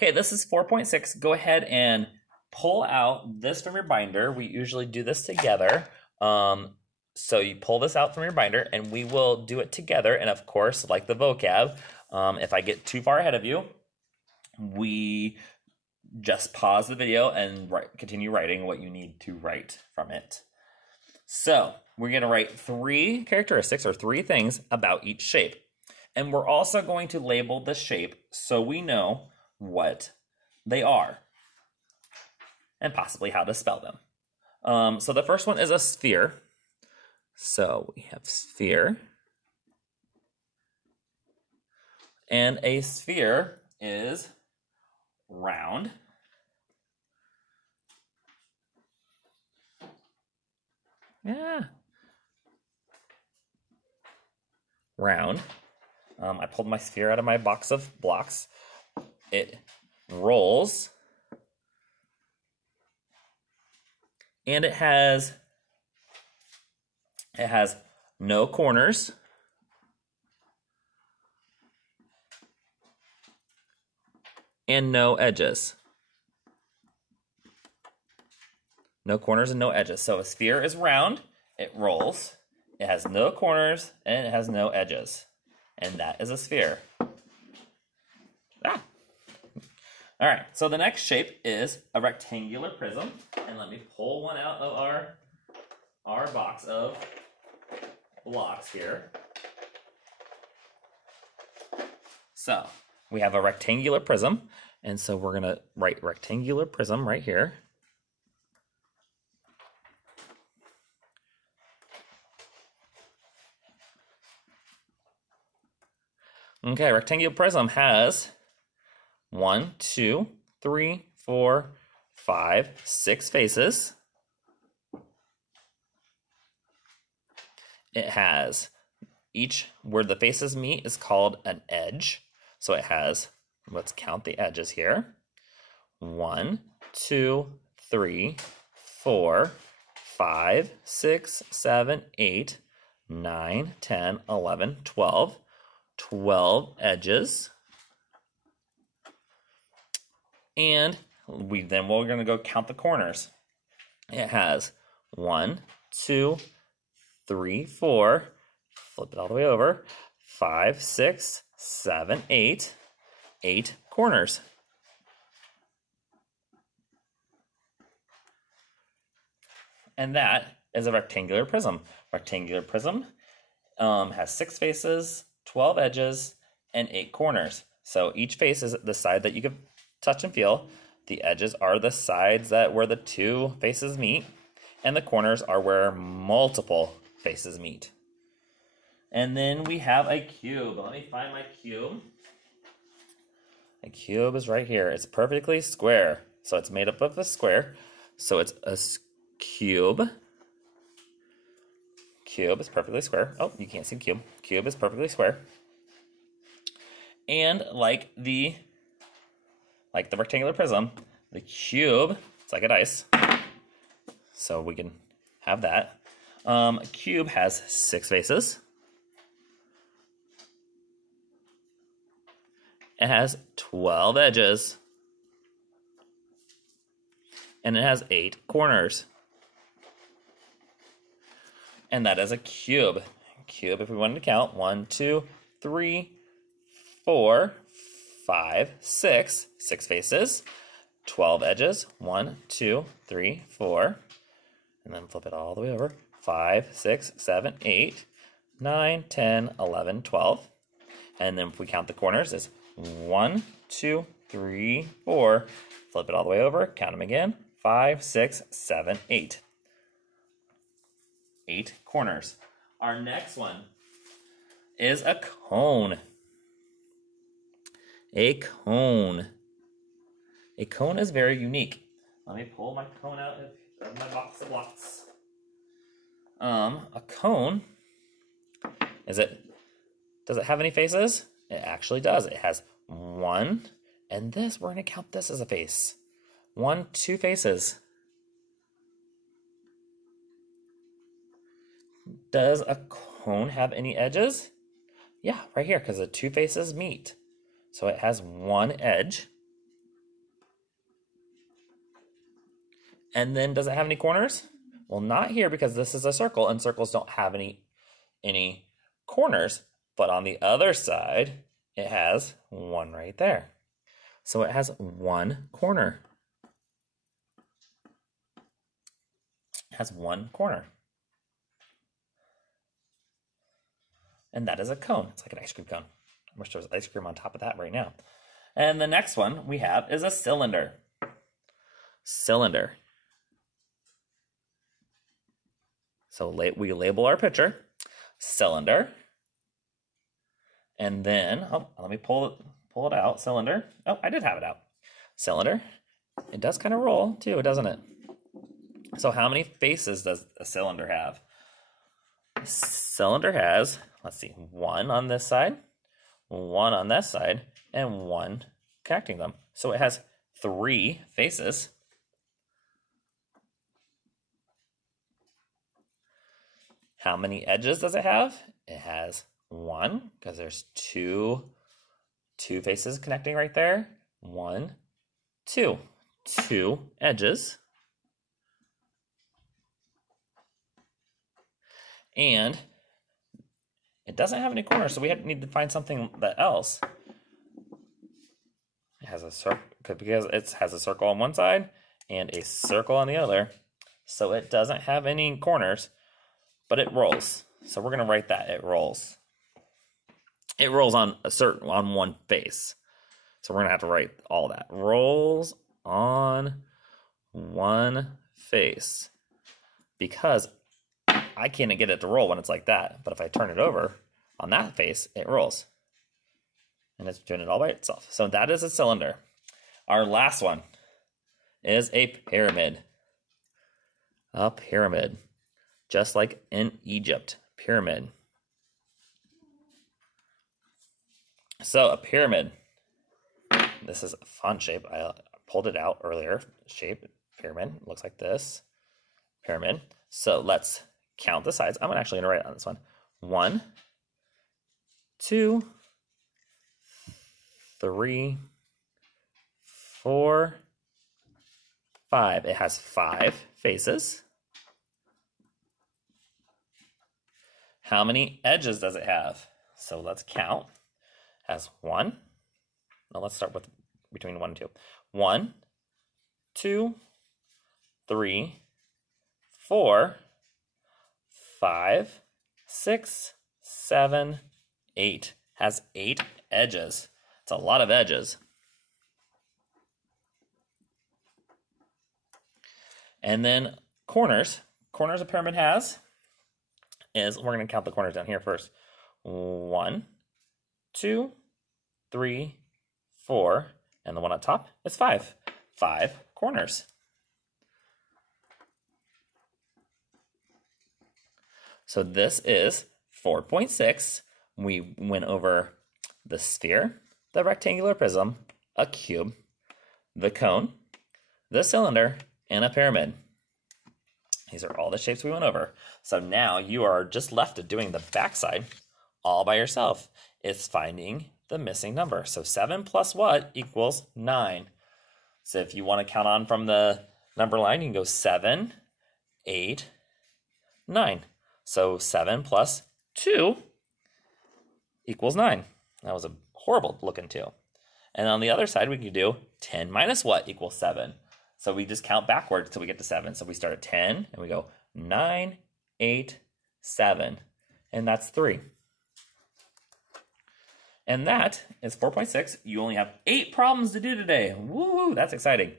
Okay, this is 4.6. Go ahead and pull out this from your binder. We usually do this together. So you pull this out from your binder and we will do it together. And of course, like the vocab, if I get too far ahead of you, we just pause the video and continue writing what you need to write from it. So we're going to write 3 characteristics or 3 things about each shape. And we're also going to label the shape so we know what they are and possibly how to spell them. So the first one is a sphere. So we have sphere. And a sphere is round. Yeah. Round. I pulled my sphere out of my box of blocks. It rolls. And it has no corners. And no edges. No corners and no edges. So a sphere is round, it rolls, it has no corners, and it has no edges. And that is a sphere. All right, so the next shape is a rectangular prism. And let me pull one out of our box of blocks here. So we have a rectangular prism. And so we're gonna write rectangular prism right here. Okay, rectangular prism has 1, 2, 3, 4, 5, 6 faces. It has where the faces meet is called an edge. So it has, let's count the edges here. 1, 2, 3, 4, 5, 6, 7, 8, 9, 10, 11, 12. 12 edges. And we're going to go count the corners. It has 1, 2, 3, 4, flip it all the way over, 5, 6, 7, 8, 8 corners. And that is a rectangular prism. Rectangular prism has 6 faces, 12 edges, and 8 corners. So each face is the side that you can touch and feel. The edges are the sides where the 2 faces meet, and the corners are where multiple faces meet. And then we have a cube. Let me find my cube. A cube is right here. It's perfectly square. So it's made up of a square. So it's a cube. Cube is perfectly square. Oh, you can't see the cube. Cube is perfectly square. And like the rectangular prism, the cube, it's like a dice. So we can have that. A cube has 6 faces. It has 12 edges. And it has 8 corners. And that is a cube. Cube, if we wanted to count, 1, 2, 3, 4, 5, 6. 6 faces, 12 edges. 1, 2, 3, 4. And then flip it all the way over. 5, 6, 7, 8, 9, 10, 11, 12. And then if we count the corners, it's 1, 2, 3, 4. Flip it all the way over. Count them again. 5, 6, 7, 8. 8 corners. Our next one is a cone. A cone. A cone is very unique. Let me pull my cone out of my box of blocks. A cone, does it have any faces? It actually does. It has 1, and this, we're going to count this as a face. 1, 2 faces. Does a cone have any edges? Yeah, right here, because the 2 faces meet. So it has 1 edge. And then does it have any corners? Well, not here because this is a circle and circles don't have any corners. But on the other side, it has one right there. So it has one corner. It has one corner. And that is a cone. It's like an ice cream cone. I wish there was ice cream on top of that right now. And the next one we have is a cylinder. Cylinder. So we label our picture, cylinder. And then, let me pull it out, cylinder. Oh, I did have it out. Cylinder. It does kind of roll too, doesn't it? So how many faces does a cylinder have? A cylinder has, let's see, one on this side, one on this side, and one connecting them. So it has 3 faces. How many edges does it have? It has 1, because there's two faces connecting right there. 1, 2. 2 edges. And it doesn't have any corners, so we need to find something else. It has a circle, because it has a circle on one side and a circle on the other. So it doesn't have any corners, but it rolls. So we're going to write that. It rolls. It rolls on one face. So we're going to have to write all that. Rolls on one face. Because I can't get it to roll when it's like that. But if I turn it over on that face, it rolls. And it's doing it all by itself. So that is a cylinder. Our last one is a pyramid. A pyramid. Just like in Egypt. Pyramid. So a pyramid. This is a fun shape. I pulled it out earlier. Shape, pyramid. Looks like this. Pyramid. So let's count the sides. I'm actually going to write it on this one. 1, 2, 3, 4, 5. It has 5 faces. How many edges does it have? So let's count. It has 1. Now let's start with between 1 and 2. 1, 2, 3, 4, 5, 6, 7, 8. Has 8 edges. It's a lot of edges. And then corners. Corners a pyramid has is, we're going to count the corners down here first. 1, 2, 3, 4, and the one on top is 5. 5 corners. So this is 4.6. We went over the sphere, the rectangular prism, a cube, the cone, the cylinder, and a pyramid. These are all the shapes we went over. So now you are just left to doing the backside all by yourself. It's finding the missing number. So 7 plus what equals 9. So if you want to count on from the number line, you can go 7, 8, 9. So 7 plus 2 equals 9. That was a horrible looking 2. And on the other side, we can do 10 minus what equals 7. So we just count backwards until we get to 7. So we start at 10 and we go 9, 8, 7. And that's 3. And that is 4.6. You only have 8 problems to do today. Woo, that's exciting.